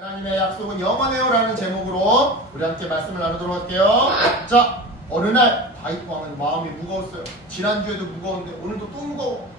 하나님의 약속은 영원해요라는 제목으로 우리 함께 말씀을 나누도록 할게요. 자, 어느 날 다윗 왕은 마음이 무거웠어요. 지난주에도 무거웠는데 오늘도 또 무거워.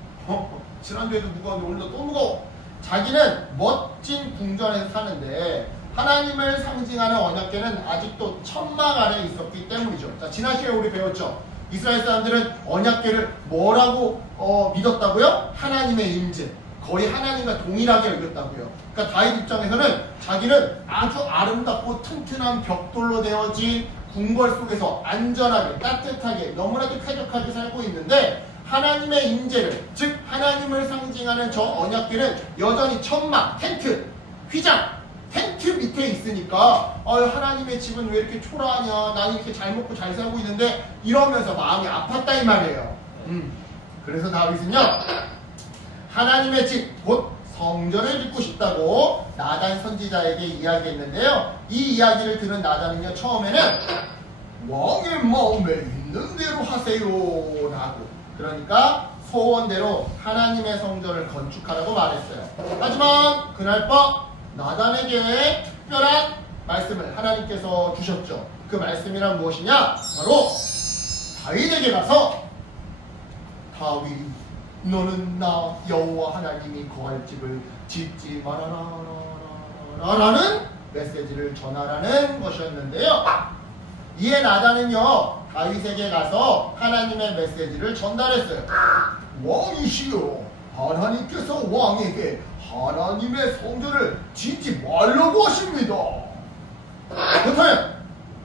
지난주에도 무거웠는데 오늘도 또 무거워. 자기는 멋진 궁전에서 사는데 하나님을 상징하는 언약궤는 아직도 천막 아래에 있었기 때문이죠. 자, 지난 시간에 우리 배웠죠. 이스라엘 사람들은 언약궤를 뭐라고 믿었다고요? 하나님의 임재. 거의 하나님과 동일하게 여겼다고요. 그러니까 다윗 입장에서는 자기는 아주 아름답고 튼튼한 벽돌로 되어진 궁궐 속에서 안전하게 따뜻하게 너무나도 쾌적하게 살고 있는데 하나님의 임재를, 즉 하나님을 상징하는 저 언약궤는 여전히 천막, 텐트, 휘장, 텐트 밑에 있으니까 하나님의 집은 왜 이렇게 초라하냐, 나는 이렇게 잘 먹고 잘 살고 있는데 이러면서 마음이 아팠다 이 말이에요. 그래서 다윗은요, 하나님의 집, 곧 성전을 짓고 싶다고 나단 선지자에게 이야기했는데요. 이 이야기를 들은 나단은요, 처음에는 왕의 마음에 있는 대로 하세요 라고, 그러니까 소원대로 하나님의 성전을 건축하라고 말했어요. 하지만 그날 밤 나단에게 특별한 말씀을 하나님께서 주셨죠. 그 말씀이란 무엇이냐? 바로 다윗에게 가서 다윗, 너는 나 여호와 하나님이 거할 집을 짓지 말아라 라는 메시지를 전하라는 것이었는데요. 이에 나단은요, 다윗에게 가서 하나님의 메시지를 전달했어요. 왕이시여, 하나님께서 왕에게 하나님의 성전을 짓지 말라고 하십니다. 그렇다면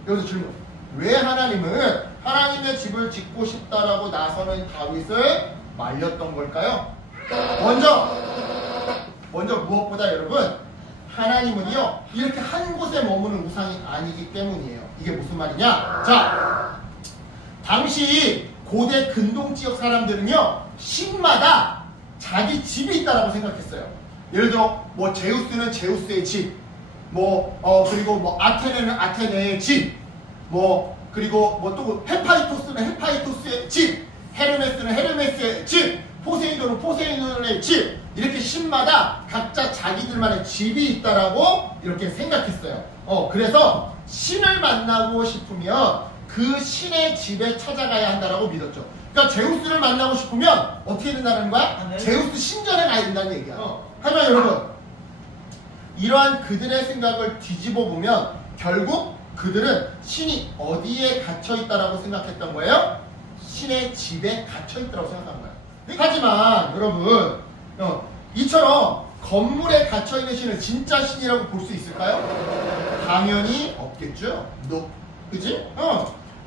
여기서 질문, 왜 하나님은 하나님의 집을 짓고 싶다라고 나서는 다윗을 말렸던 걸까요? 먼저 무엇보다 여러분, 하나님은요 이렇게 한 곳에 머무는 우상이 아니기 때문이에요. 이게 무슨 말이냐? 자, 당시 고대 근동 지역 사람들은요 신마다 자기 집이 있다라고 생각했어요. 예를 들어 뭐 제우스는 제우스의 집, 그리고 뭐 아테네는 아테네의 집, 그리고 또 헤파이토스는 헤파이토스의 집, 헤르메스는 헤르메스의 집, 포세이돈은 포세이돈의 집, 이렇게 신마다 각자 자기들만의 집이 있다라고 이렇게 생각했어요. 그래서 신을 만나고 싶으면 그 신의 집에 찾아가야 한다라고 믿었죠. 그러니까 제우스를 만나고 싶으면 어떻게 된다는 거야? 제우스 신전에 가야 된다는 얘기야. 하지만 여러분, 이러한 그들의 생각을 뒤집어 보면 결국 그들은 신이 어디에 갇혀 있다라고 생각했던 거예요? 신의 집에 갇혀 있다고 생각한 거예요. 하지만 여러분, 이처럼 건물에 갇혀 있는 신을 진짜 신이라고 볼 수 있을까요? 당연히 없겠죠. 그지?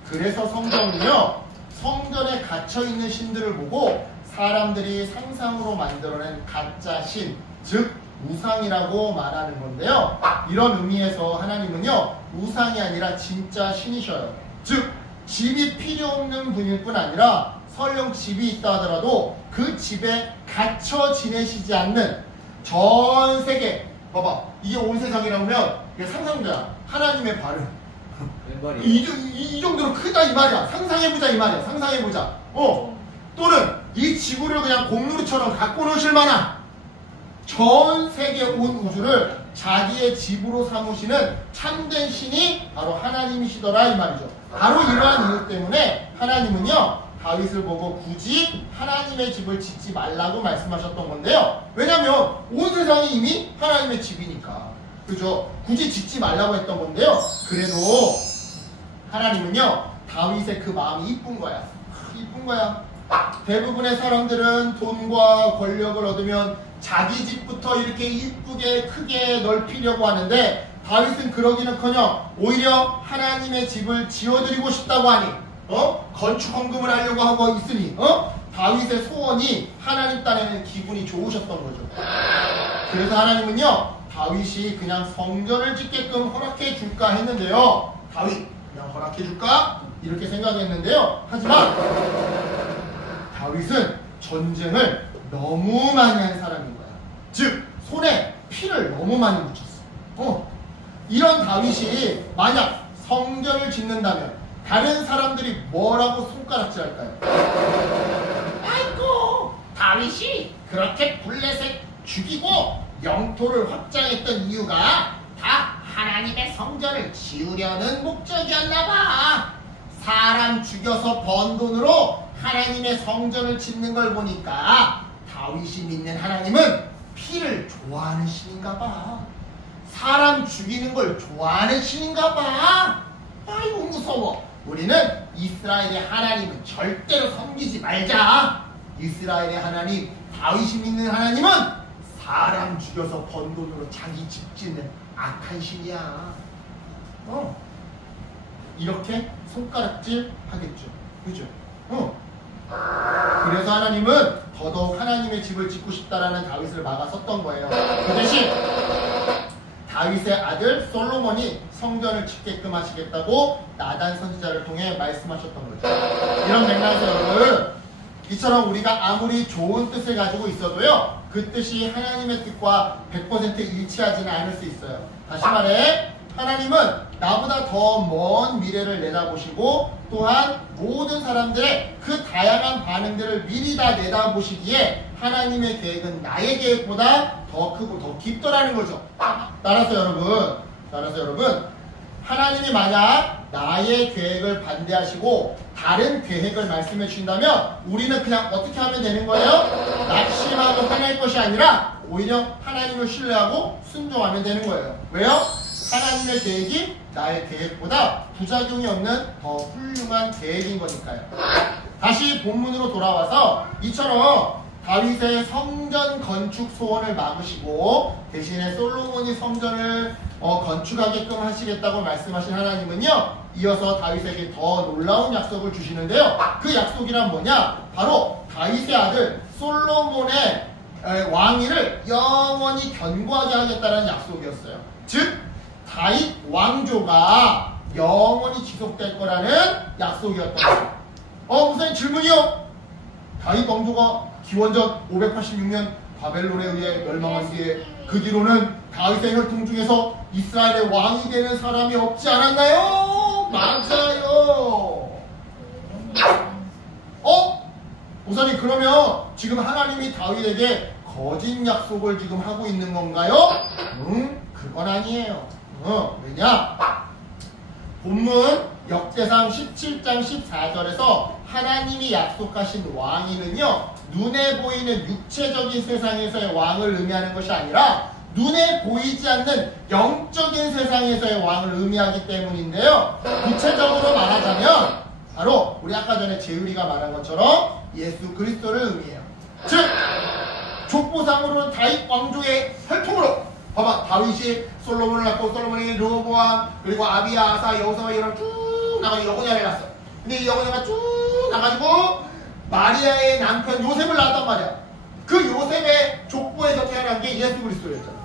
그래서 성경은요, 성전에 갇혀 있는 신들을 보고 사람들이 상상으로 만들어낸 가짜 신, 즉 우상이라고 말하는 건데요. 이런 의미에서 하나님은요, 우상이 아니라 진짜 신이셔요. 즉 집이 필요 없는 분일 뿐 아니라 설령 집이 있다 하더라도 그 집에 갇혀 지내시지 않는 전 세계, 봐봐, 이게 온 세상이라면 이게 상상자 하나님의 발은 이 정도로 크다 이 말이야. 상상해보자 이 말이야. 상상해보자. 또는 이 지구를 그냥 공루처럼 갖고 노실 만한 전 세계 온 우주를 자기의 집으로 삼으시는 참된 신이 바로 하나님이시더라 이 말이죠. 바로 이러한 이유 때문에 하나님은요, 다윗을 보고 굳이 하나님의 집을 짓지 말라고 말씀하셨던 건데요. 왜냐하면 온 세상이 이미 하나님의 집이니까, 그죠? 굳이 짓지 말라고 했던 건데요. 그래도 하나님은요, 다윗의 그 마음이 이쁜 거야. 이쁜 거야. 대부분의 사람들은 돈과 권력을 얻으면 자기 집부터 이렇게 이쁘게 크게 넓히려고 하는데 다윗은 그러기는커녕 오히려 하나님의 집을 지어드리고 싶다고 하니 건축 헌금을 하려고 하고 있으니 다윗의 소원이 하나님 딴에는 기분이 좋으셨던 거죠. 그래서 하나님은요, 다윗이 그냥 성전을 짓게끔 허락해 줄까 했는데요. 다윗 그냥 허락해 줄까? 이렇게 생각했는데요. 하지만 다윗은 전쟁을 너무 많이 한 사람인 거야. 즉 손에 피를 너무 많이 묻혔어. 이런 다윗이 만약 성전을 짓는다면 다른 사람들이 뭐라고 손가락질할까요? 아이고, 다윗이 그렇게 블레셋 죽이고 영토를 확장했던 이유가 다 성전을 지으려는 목적이었나 봐. 사람 죽여서 번 돈으로 하나님의 성전을 짓는 걸 보니까 다윗이 믿는 하나님은 피를 좋아하는 신인가 봐. 사람 죽이는 걸 좋아하는 신인가 봐. 아이고 무서워. 우리는 이스라엘의 하나님은 절대로 섬기지 말자. 이스라엘의 하나님, 다윗이 믿는 하나님은 사람 죽여서 번 돈으로 자기 집 짓는 악한 신이야. 이렇게 손가락질 하겠죠. 그죠? 그래서 하나님은 더더욱 하나님의 집을 짓고 싶다라는 다윗을 막아섰던 거예요. 그 대신 다윗의 아들 솔로몬이 성전을 짓게끔 하시겠다고 나단 선지자를 통해 말씀하셨던 거죠. 이런 맥락에서 여러분, 이처럼 우리가 아무리 좋은 뜻을 가지고 있어도요, 그 뜻이 하나님의 뜻과 100% 일치하지는 않을 수 있어요. 다시 말해, 하나님은 나보다 더 먼 미래를 내다보시고 또한 모든 사람들의 그 다양한 반응들을 미리 다 내다보시기에 하나님의 계획은 나의 계획보다 더 크고 더 깊더라는 거죠. 따라서 여러분, 하나님이 만약 나의 계획을 반대하시고 다른 계획을 말씀해 주신다면 우리는 그냥 어떻게 하면 되는 거예요? 낙심하고 화낼 것이 아니라 오히려 하나님을 신뢰하고 순종하면 되는 거예요. 왜요? 하나님의 계획이 나의 계획보다 부작용이 없는 더 훌륭한 계획인 거니까요. 다시 본문으로 돌아와서 이처럼 다윗의 성전 건축 소원을 막으시고 대신에 솔로몬이 성전을 건축하게끔 하시겠다고 말씀하신 하나님은요, 이어서 다윗에게 더 놀라운 약속을 주시는데요. 그 약속이란 뭐냐? 바로 다윗의 아들 솔로몬의 왕위를 영원히 견고하게 하겠다는 약속이었어요. 즉 다윗 왕조가 영원히 지속될 거라는 약속이었던 거예요. 무슨 질문이요? 다윗 왕조가 기원전 586년 바벨론에 의해 멸망한 뒤에 그 뒤로는 다윗의 혈통 중에서 이스라엘의 왕이 되는 사람이 없지 않았나요? 맞아요. 목사님, 그러면 지금 하나님이 다윗에게 거짓 약속을 지금 하고 있는 건가요? 그건 아니에요. 왜냐? 본문 역대상 17장 14절에서 하나님이 약속하신 왕위는요, 눈에 보이는 육체적인 세상에서의 왕을 의미하는 것이 아니라 눈에 보이지 않는 영적인 세상에서의 왕을 의미하기 때문인데요. 구체적으로 말하자면 바로 우리 아까 전에 재율이가 말한 것처럼 예수 그리스도를 의미해요. 즉 족보상으로는 다윗 왕조의 혈통으로, 봐봐, 다윗이 솔로몬을 낳고 솔로몬이 르호보암 그리고 아비야, 아사, 여호사와 이런 쭉 나가지고 여고냐를 낳았어. 근데 이 여고냐가 쭉 나가지고 마리아의 남편 요셉을 낳았단 말이야. 그 요셉의 족보에서 태어난 게 예수 그리스도였잖아.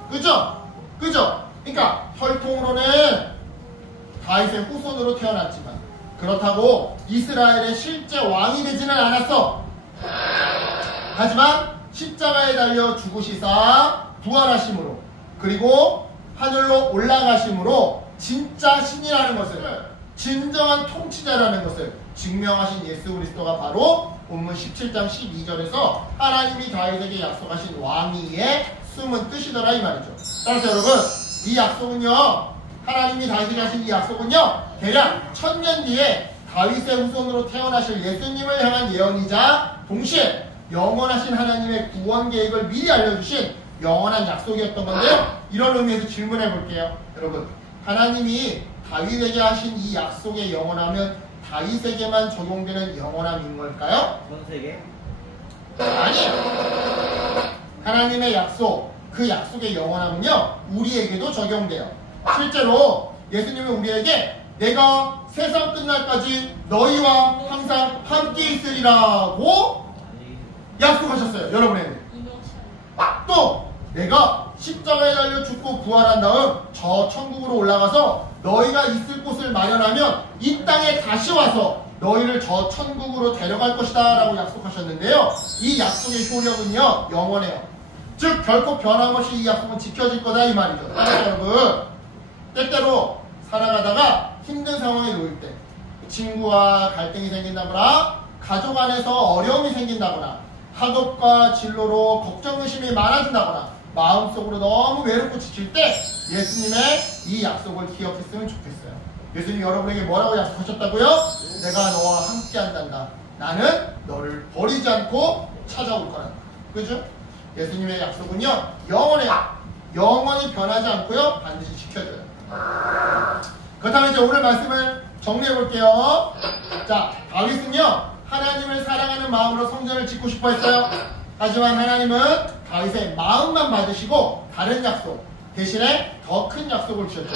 그죠? 그러니까 혈통으로는 다윗의 후손으로 태어났지만 그렇다고 이스라엘의 실제 왕이 되지는 않았어. 하지만 십자가에 달려 죽으시사 부활하심으로 그리고 하늘로 올라가심으로 진짜 신이라는 것을, 진정한 통치자라는 것을 증명하신 예수 그리스도가 바로 본문 17장 12절에서 하나님이 다윗에게 약속하신 왕위의 숨은 뜻이더라 이 말이죠. 따라서 여러분, 이 약속은요, 하나님이 다윗에게 하신 이 약속은요, 대략 1000년 뒤에 다윗의 후손으로 태어나실 예수님을 향한 예언이자 동시에 영원하신 하나님의 구원 계획을 미리 알려주신 영원한 약속이었던 건데요. 이런 의미에서 질문해 볼게요. 여러분, 하나님이 다윗에게 하신 이 약속의 영원함은 다윗에게만 적용되는 영원함인 걸까요? 전 세계? 아니에요. 하나님의 약속, 그 약속의 영원함은요, 우리에게도 적용돼요. 실제로 예수님은 우리에게 내가 세상 끝날까지 너희와 항상 함께 있으리라고 약속하셨어요. 여러분에게. 또 내가 십자가에 달려 죽고 부활한 다음 저 천국으로 올라가서 너희가 있을 곳을 마련하면 이 땅에 다시 와서 너희를 저 천국으로 데려갈 것이다 라고 약속하셨는데요. 이 약속의 효력은요, 영원해요. 즉 결코 변함없이 이 약속은 지켜질 거다 이 말이죠. 따라서 여러분, 때때로 살아가다가 힘든 상황에 놓일 때, 친구와 갈등이 생긴다거나 가족 안에서 어려움이 생긴다거나 학업과 진로로 걱정 의심이 많아진다거나 마음속으로 너무 외롭고 지칠 때 예수님의 이 약속을 기억했으면 좋겠어요. 예수님 여러분에게 뭐라고 약속하셨다고요? 내가 너와 함께 한단다. 나는 너를 버리지 않고 찾아올 거란다. 그죠? 예수님의 약속은요, 영원히 변하지 않고요, 반드시 지켜져요. 그렇다면 이제 오늘 말씀을 정리해 볼게요. 자, 다윗은요, 하나님을 사랑하는 마음으로 성전을 짓고 싶어 했어요. 하지만 하나님은 다윗의 마음만 받으시고 다른 약속, 대신에 더 큰 약속을 주셨죠.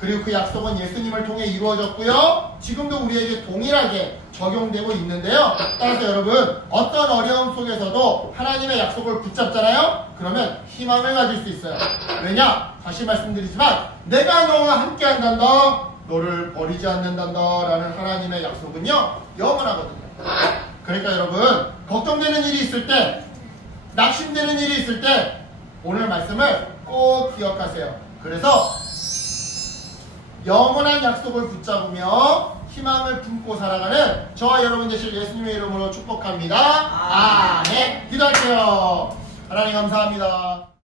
그리고 그 약속은 예수님을 통해 이루어졌고요. 지금도 우리에게 동일하게 적용되고 있는데요. 따라서 여러분, 어떤 어려움 속에서도 하나님의 약속을 붙잡잖아요. 그러면 희망을 가질 수 있어요. 왜냐? 다시 말씀드리지만 내가 너와 함께 한단다. 너를 버리지 않는단다. 라는 하나님의 약속은요, 영원하거든요. 그러니까 여러분, 걱정되는 일이 있을 때, 낙심되는 일이 있을 때 오늘 말씀을 꼭 기억하세요. 그래서 영원한 약속을 붙잡으며 희망을 품고 살아가는 저와 여러분 되실 예수님의 이름으로 축복합니다. 아멘. 기도할게요. 하나님 감사합니다.